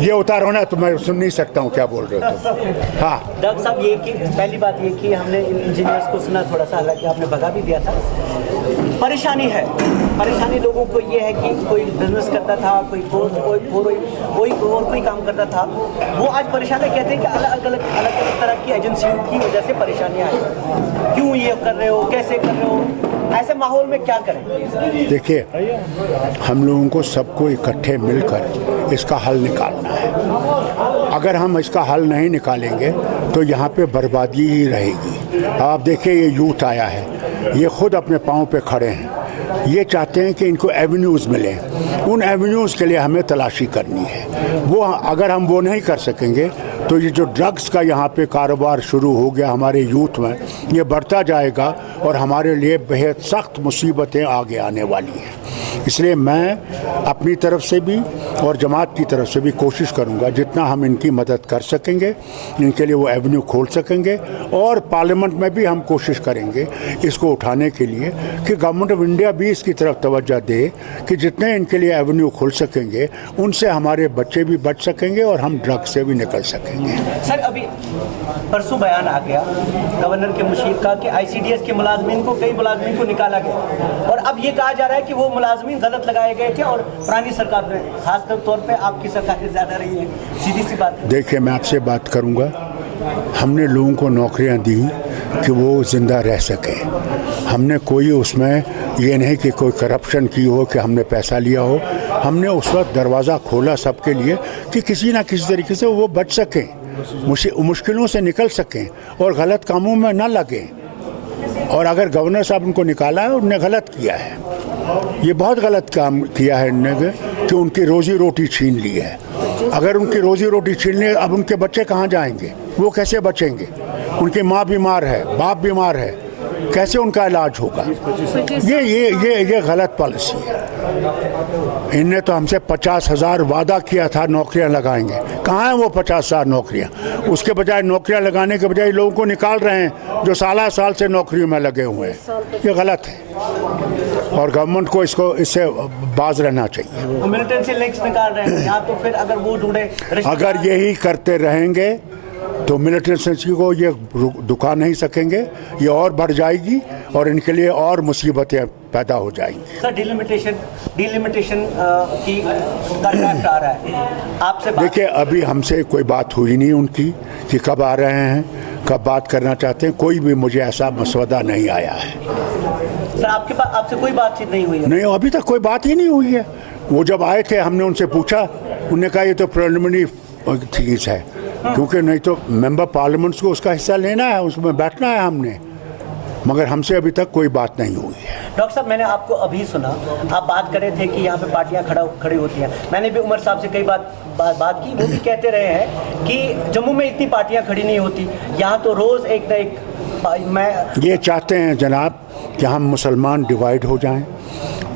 ये उतारो ना, तो मैं सुन नहीं सकता हूँ क्या बोल रहे हो तुम। हाँ डॉक्टर साहब, ये कि पहली बात ये कि हमने इंजीनियर्स को सुना थोड़ा सा, हालांकि आपने भगा भी दिया था। परेशानी है, परेशानी लोगों को ये है कि कोई बिजनेस करता था, कोई काम करता था, वो आज परेशान है। कहते हैं कि अलग अलग तरह की एजेंसियों की वजह से परेशानियाँ आई। क्यों ये कर रहे हो, कैसे कर रहे हो, ऐसे माहौल में क्या करें? देखिए, हम लोगों को सबको इकट्ठे मिलकर इसका हल निकालना है। अगर हम इसका हल नहीं निकालेंगे तो यहाँ पे बर्बादी ही रहेगी। आप देखिए, ये यूथ आया है, ये खुद अपने पाँव पे खड़े हैं, ये चाहते हैं कि इनको एवेन्यूज़ मिलें। उन एवेन्यूज़ के लिए हमें तलाशी करनी है। वो अगर हम वो नहीं कर सकेंगे तो ये जो ड्रग्स का यहाँ पे कारोबार शुरू हो गया हमारे यूथ में, ये बढ़ता जाएगा और हमारे लिए बेहद सख्त मुसीबतें आगे आने वाली हैं। इसलिए मैं अपनी तरफ से भी और जमात की तरफ से भी कोशिश करूंगा जितना हम इनकी मदद कर सकेंगे, इनके लिए वो एवेन्यू खोल सकेंगे। और पार्लियामेंट में भी हम कोशिश करेंगे इसको उठाने के लिए कि गवर्नमेंट ऑफ इंडिया भी इसकी तरफ तवज्जो दे कि जितने इनके लिए एवेन्यू खुल सकेंगे उनसे हमारे बच्चे भी बच सकेंगे और हम ड्रग से भी निकल सकेंगे। सर, अभी परसों बयान आ गया गवर्नर के मुशीर का कि ICDS के मुलाजमीन को, कई मुलाजमीन को निकाला गया, और अब ये कहा जा रहा है कि वो मुलाजमीन गलत लगाए गए थे और पुरानी सरकार में, खास तौर पे आपकी सरकार ज़्यादा रही है। सीधी सी बात है। देखिए, मैं आपसे बात करूंगा, हमने लोगों को नौकरियां दी कि वो ज़िंदा रह सकें। हमने कोई उसमें ये नहीं कि कोई करप्शन की हो, कि हमने पैसा लिया हो। हमने उस वक्त दरवाज़ा खोला सबके लिए कि किसी ना किसी तरीके से वो बच सकें, मुश्किलों से निकल सकें और गलत कामों में ना लगें। और अगर गवर्नर साहब उनको निकाला है, उनने गलत किया है, ये बहुत गलत काम किया है इन्होंने कि उनकी रोज़ी रोटी छीन ली है। अगर उनकी रोज़ी रोटी छीन ली, अब उनके बच्चे कहाँ जाएंगे, वो कैसे बचेंगे? उनकी माँ बीमार है, बाप बीमार है, कैसे उनका इलाज होगा? ये गलत पॉलिसी है। इनने तो हमसे 50,000 वादा किया था नौकरियां लगाएंगे, कहाँ हैं वो 50,000 नौकरियां? उसके बजाय नौकरियां लगाने के बजाय लोगों को निकाल रहे हैं जो साल से नौकरियों में लगे हुए हैं। ये गलत है और गवर्नमेंट को इससे बाज रहना चाहिए। मिलिटेंसी लिंक्स निकाल रहे हैं, या तो फिर अगर वो जुड़े, अगर यही करते रहेंगे तो मिलिटेंसी को ये दुका नहीं सकेंगे, ये और बढ़ जाएगी और इनके लिए और मुसीबतें पैदा हो जाएंगी। सर, डिलिमिटेशन की ड्राफ्ट आ रहा है आपसे। देखिए, अभी हमसे कोई बात हुई नहीं उनकी कि कब आ रहे हैं, कब बात करना चाहते हैं। कोई भी मुझे ऐसा मसवदा नहीं आया है। सर, आपके पास आपसे कोई बातचीत नहीं हुई है? नहीं, अभी तक कोई बात ही नहीं हुई है। वो जब आए थे, हमने उनसे पूछा, उन्होंने कहा ये तो प्रिलिमिनरी चीज़ है, क्योंकि नहीं तो मेंबर पार्लियामेंट्स को उसका हिस्सा लेना है, उसमें बैठना है हमने, मगर हमसे अभी तक कोई बात नहीं हुई है। डॉक्टर साहब, मैंने आपको अभी सुना, आप बात कर रहे थे कि यहाँ पे पार्टियाँ खड़ी होती हैं। मैंने भी उमर साहब से कई बात की, वो भी कहते रहे हैं कि जम्मू में इतनी पार्टियाँ खड़ी नहीं होती, यहाँ तो रोज़ एक न एक। मैं ये चाहते हैं जनाब कि हम मुसलमान डिवाइड हो जाएं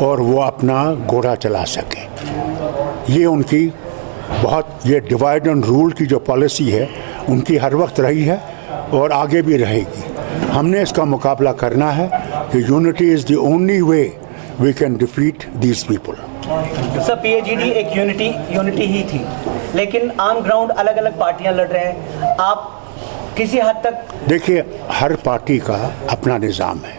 और वो अपना घोड़ा चला सकें। ये उनकी ये डिवाइड एंड रूल की जो पॉलिसी है उनकी हर वक्त रही है और आगे भी रहेगी। हमने इसका मुकाबला करना है कि unity is the only way we can defeat these people. Sir, PAGD एक यूनिटी ही थी, लेकिन ऑन ग्राउंड अलग अलग पार्टियां लड़ रहे हैं। आप किसी हद तक, देखिए, हर पार्टी का अपना निज़ाम है,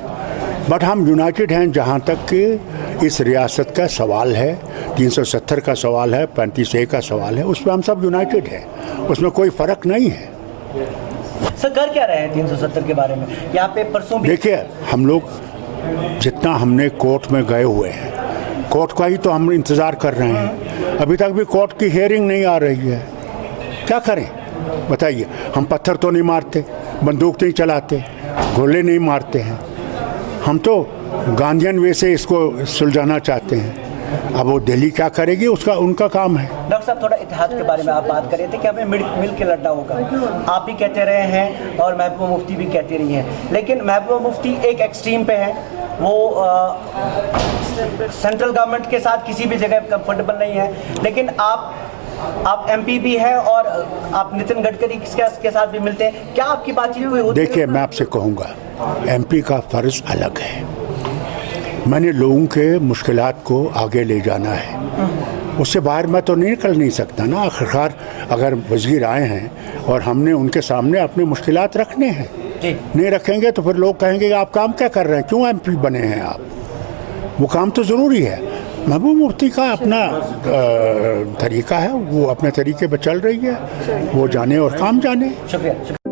बट हम यूनाइटेड हैं। जहाँ तक कि इस रियासत का सवाल है, 370 का सवाल है, 35A का सवाल है, उसमें हम सब यूनाइटेड हैं, उसमें कोई फ़र्क नहीं है। सर, कर क्या रहे हैं 370 के बारे में? यहाँ पे परसों भी देखिए, हम लोग जितना हमने कोर्ट में गए हुए हैं, कोर्ट का ही तो हम इंतज़ार कर रहे हैं। अभी तक भी कोर्ट की हियरिंग नहीं आ रही है। क्या करें बताइए? हम पत्थर तो नहीं मारते, बंदूक नहीं चलाते, गोले नहीं मारते हैं, हम तो गांधीयन वे से इसको सुलझाना चाहते हैं। अब वो दिल्ली क्या करेगी, उसका उनका काम है। डॉक्टर साहब, थोड़ा इतिहास के बारे में आप बात कर रहे थे कि हमें मिल के लड़ना होगा। आप भी कहते रहे हैं और महबूबा मुफ्ती भी कहती रही हैं, लेकिन महबूबा मुफ्ती एक एक्सट्रीम पे है, वो सेंट्रल गवर्नमेंट के साथ किसी भी जगह कंफर्टेबल नहीं है, लेकिन आप MP भी है और आप नितिन गडकरी के साथ भी मिलते हैं। क्या आपकी बातचीत हुई होती है? देखिए, मैं आपसे कहूँगा, MP का फ़र्ज़ अलग है। मैंने लोगों के मुश्किलात को आगे ले जाना है उससे बाहर मैं तो निकल नहीं सकता ना। आखिरकार अगर वज़ीर आए हैं और हमने उनके सामने अपने मुश्किलात रखने हैं, नहीं रखेंगे तो फिर लोग कहेंगे कि आप काम क्या कर रहे हैं, क्यों MP बने हैं आप। वो काम तो ज़रूरी है। महबूब मुफ्ती का अपना तरीका है, वो अपने तरीके पर चल रही है, वो जाने और काम जाने। शुक्रिया।